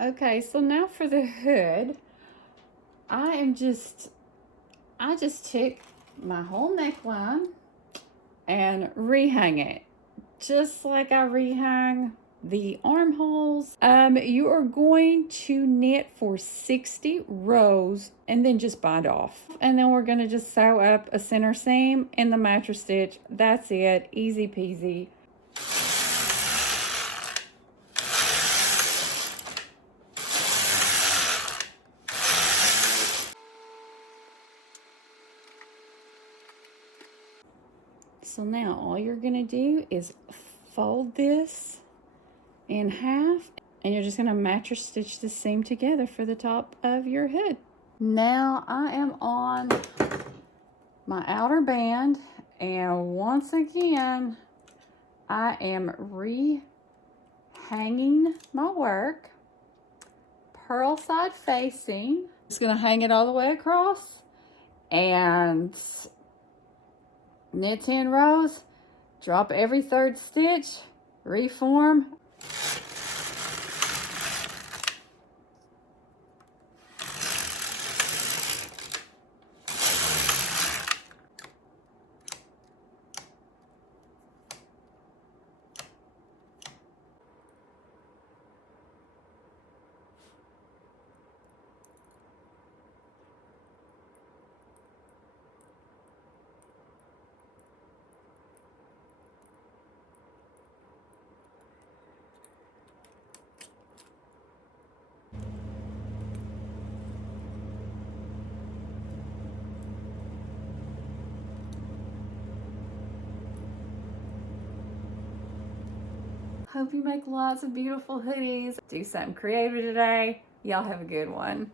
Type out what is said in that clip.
Okay, so now for the hood, I just took my whole neckline and rehang it, just like I rehang the armholes. You are going to knit for 60 rows and then just bind off. And then we're gonna just sew up a center seam in the mattress stitch. That's it, easy peasy. So now all you're gonna do is fold this in half and you're just gonna mattress stitch the seam together for the top of your hood. Now I am on my outer band, and once again I am re-hanging my work purl side facing. Just gonna hang it all the way across and knit 10 rows, drop every third stitch, reform. Hope you make lots of beautiful hoodies. Do something creative today. Y'all have a good one.